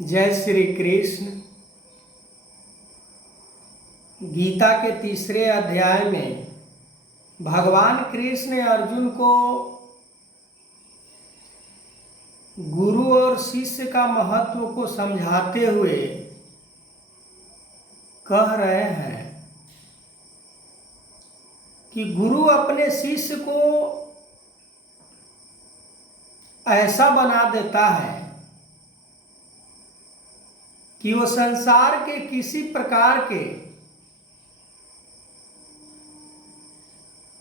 जय श्री कृष्ण। गीता के तीसरे अध्याय में भगवान कृष्ण ने अर्जुन को गुरु और शिष्य का महत्व को समझाते हुए कह रहे हैं कि गुरु अपने शिष्य को ऐसा बना देता है कि वो संसार के किसी प्रकार के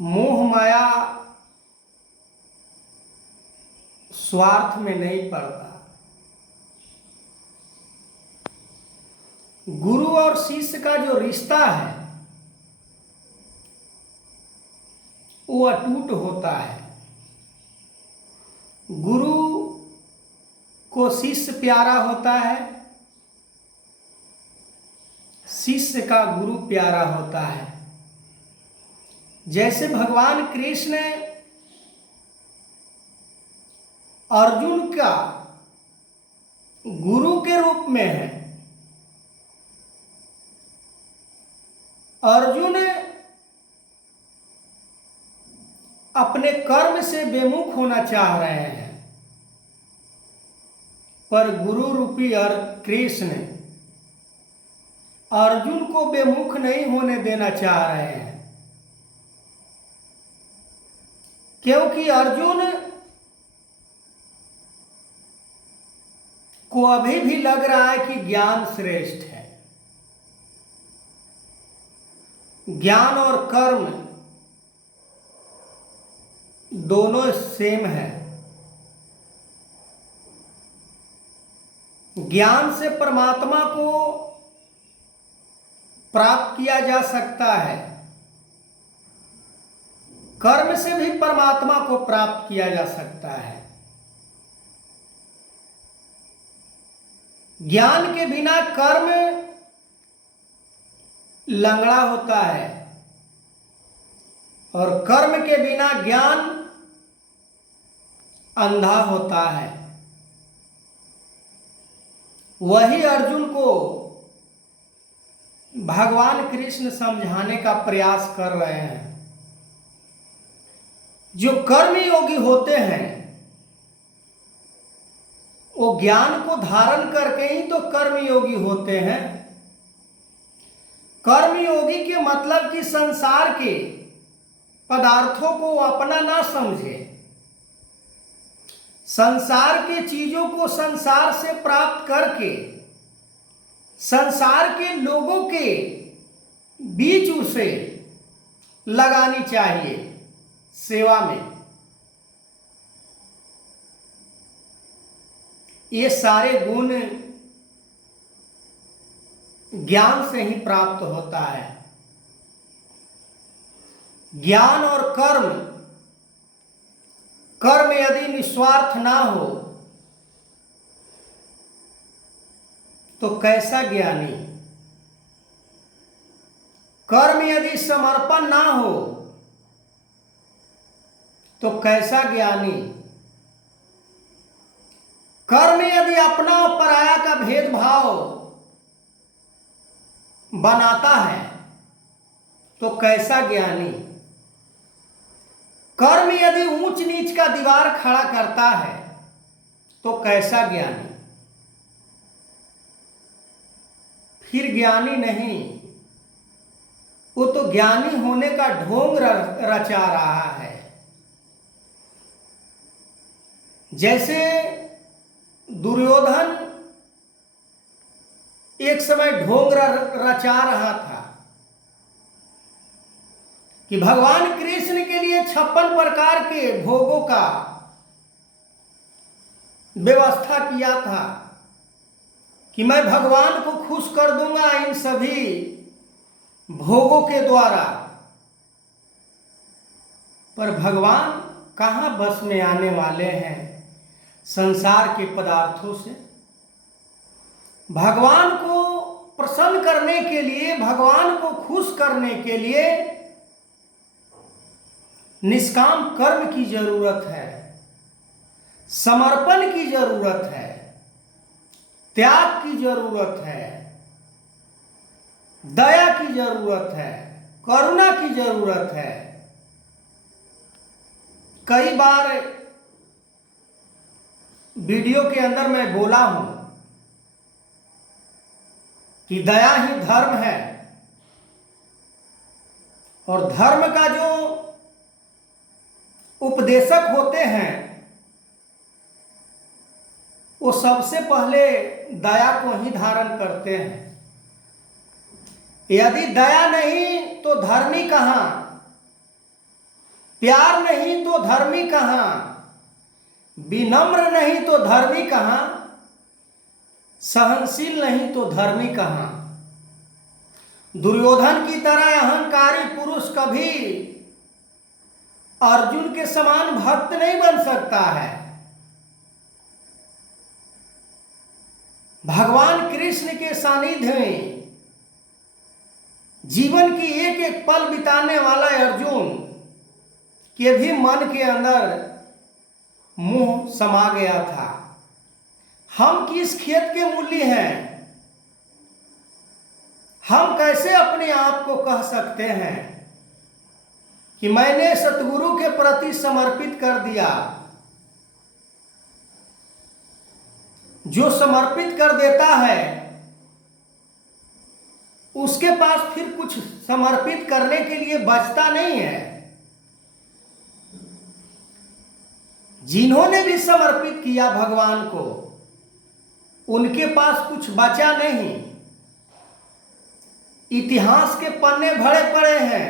मोह माया स्वार्थ में नहीं पड़ता। गुरु और शिष्य का जो रिश्ता है वो अटूट होता है। गुरु को शिष्य प्यारा होता है, शिष्य का गुरु प्यारा होता है। जैसे भगवान कृष्ण अर्जुन का गुरु के रूप में है। अर्जुन अपने कर्म से बेमुख होना चाह रहे हैं, पर गुरु रूपी कृष्ण अर्जुन को बेमुख नहीं होने देना चाह रहे हैं, क्योंकि अर्जुन को अभी भी लग रहा है कि ज्ञान श्रेष्ठ है। ज्ञान और कर्म दोनों सेम है। ज्ञान से परमात्मा को प्राप्त किया जा सकता है, कर्म से भी परमात्मा को प्राप्त किया जा सकता है। ज्ञान के बिना कर्म लंगड़ा होता है और कर्म के बिना ज्ञान अंधा होता है। वही अर्जुन को भगवान कृष्ण समझाने का प्रयास कर रहे हैं। जो कर्म योगी होते हैं वो ज्ञान को धारण करके ही तो कर्म योगी होते हैं। कर्म योगी के मतलब कि संसार के पदार्थों को अपना ना समझे, संसार के चीजों को संसार से प्राप्त करके संसार के लोगों के बीच उसे लगानी चाहिए सेवा में। ये सारे गुण ज्ञान से ही प्राप्त होता है। ज्ञान और कर्म यदि निस्वार्थ ना हो तो कैसा ज्ञानी? कर्म यदि समर्पण ना हो तो कैसा ज्ञानी? कर्म यदि अपना और पराया का भेदभाव बनाता है तो कैसा ज्ञानी? कर्म यदि ऊंच नीच का दीवार खड़ा करता है तो कैसा ज्ञानी? फिर ज्ञानी नहीं, वो तो ज्ञानी होने का ढोंग रचा रहा है। जैसे दुर्योधन एक समय ढोंग रचा रहा था कि भगवान कृष्ण के लिए 56 प्रकार के भोगों का व्यवस्था किया था कि मैं भगवान को खुश कर दूंगा इन सभी भोगों के द्वारा। पर भगवान कहाँ बस में आने वाले हैं संसार के पदार्थों से? भगवान को प्रसन्न करने के लिए, भगवान को खुश करने के लिए निष्काम कर्म की जरूरत है, समर्पण की जरूरत है। त्याग की जरूरत है, दया की जरूरत है, करुणा की जरूरत है। कई बार वीडियो के अंदर मैं बोला हूं कि दया ही धर्म है, और धर्म का जो उपदेशक होते हैं वो सबसे पहले दया को ही धारण करते हैं। यदि दया नहीं तो धर्मी कहां, प्यार नहीं तो धर्मी कहां, विनम्र नहीं तो धर्मी कहां, सहनशील नहीं तो धर्मी कहां। दुर्योधन की तरह अहंकारी पुरुष कभी अर्जुन के समान भक्त नहीं बन सकता है। भगवान कृष्ण के सानिध्य में जीवन की एक एक पल बिताने वाला अर्जुन के भी मन के अंदर मोह समा गया था। हम किस खेत के मूली हैं? हम कैसे अपने आप को कह सकते हैं कि मैंने सतगुरु के प्रति समर्पित कर दिया? जो समर्पित कर देता है उसके पास फिर कुछ समर्पित करने के लिए बचता नहीं है। जिन्होंने भी समर्पित किया भगवान को, उनके पास कुछ बचा नहीं। इतिहास के पन्ने भरे पड़े हैं।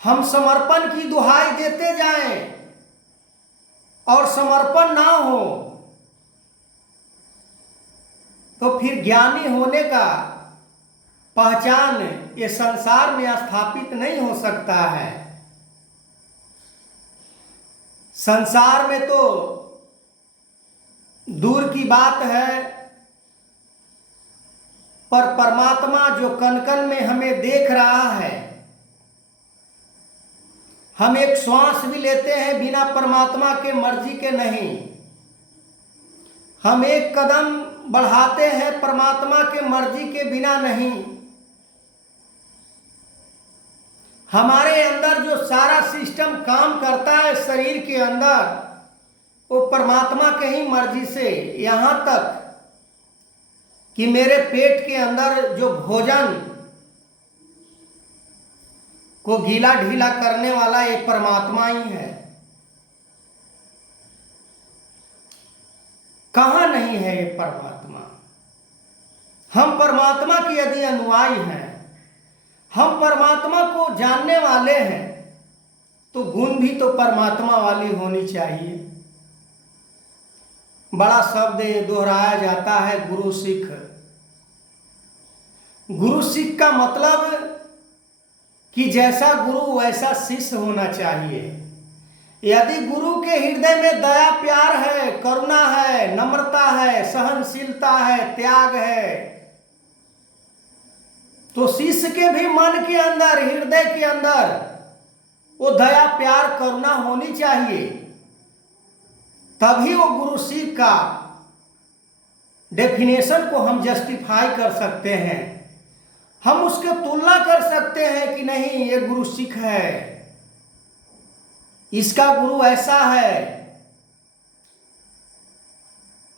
हम समर्पण की दुहाई देते जाएं और समर्पण ना हो तो फिर ज्ञानी होने का पहचान ये संसार में स्थापित नहीं हो सकता है। संसार में तो दूर की बात है, पर परमात्मा जो कण कण में हमें देख रहा है। हम एक श्वास भी लेते हैं बिना परमात्मा के मर्जी के नहीं। हम एक कदम बढ़ाते हैं परमात्मा के मर्जी के बिना नहीं। हमारे अंदर जो सारा सिस्टम काम करता है शरीर के अंदर, वो परमात्मा के ही मर्जी से। यहाँ तक कि मेरे पेट के अंदर जो भोजन को गीला ढीला करने वाला ये परमात्मा ही है। कहाँ नहीं है ये परमात्मा? हम परमात्मा के यदि अनुयायी हैं, हम परमात्मा को जानने वाले हैं, तो गुण भी तो परमात्मा वाली होनी चाहिए। बड़ा शब्द ये दोहराया जाता है, गुरु सिख। गुरु सिख का मतलब कि जैसा गुरु वैसा शिष्य होना चाहिए। यदि गुरु के हृदय में दया प्यार है, करुणा है, नम्रता है, सहनशीलता है, त्याग है, तो शिष्य के भी मन के अंदर, हृदय के अंदर वो दया प्यार करुणा होनी चाहिए। तभी वो गुरु सिख का डेफिनेशन को हम जस्टिफाई कर सकते हैं। हम उसके तुलना कर सकते हैं कि नहीं, ये गुरु सिख है, इसका गुरु ऐसा है।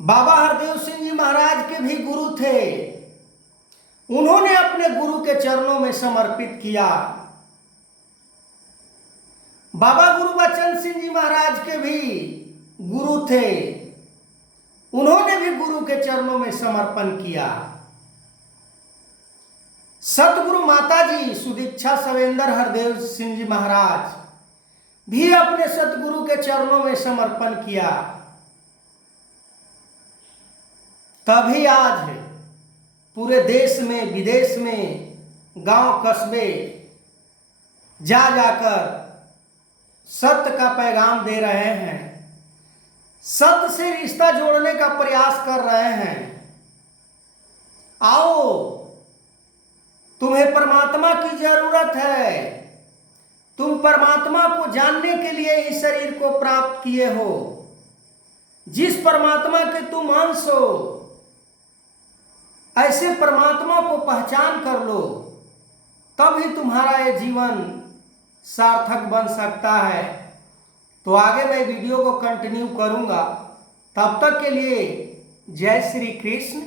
बाबा हरदेव सिंह जी महाराज के भी गुरु थे। उन्होंने अपने गुरु के चरणों में समर्पित किया। बाबा गुरुबचन सिंह जी महाराज के भी गुरु थे। उन्होंने भी गुरु के चरणों में समर्पण किया। सतगुरु माता जी सुदीक्षा सवेंद्र हरदेव सिंह जी महाराज भी अपने सतगुरु के चरणों में समर्पण किया। तभी आज पूरे देश में विदेश में गांव कस्बे जा जाकर सत्य का पैगाम दे रहे हैं, सत्य से रिश्ता जोड़ने का प्रयास कर रहे हैं। आओ, तुम्हें परमात्मा की जरूरत है। तुम परमात्मा को जानने के लिए इस शरीर को प्राप्त किए हो। जिस परमात्मा के तुम अंश हो, ऐसे परमात्मा को पहचान कर लो, तभी तुम्हारा ये जीवन सार्थक बन सकता है। तो आगे मैं वीडियो को कंटिन्यू करूंगा। तब तक के लिए जय श्री कृष्ण।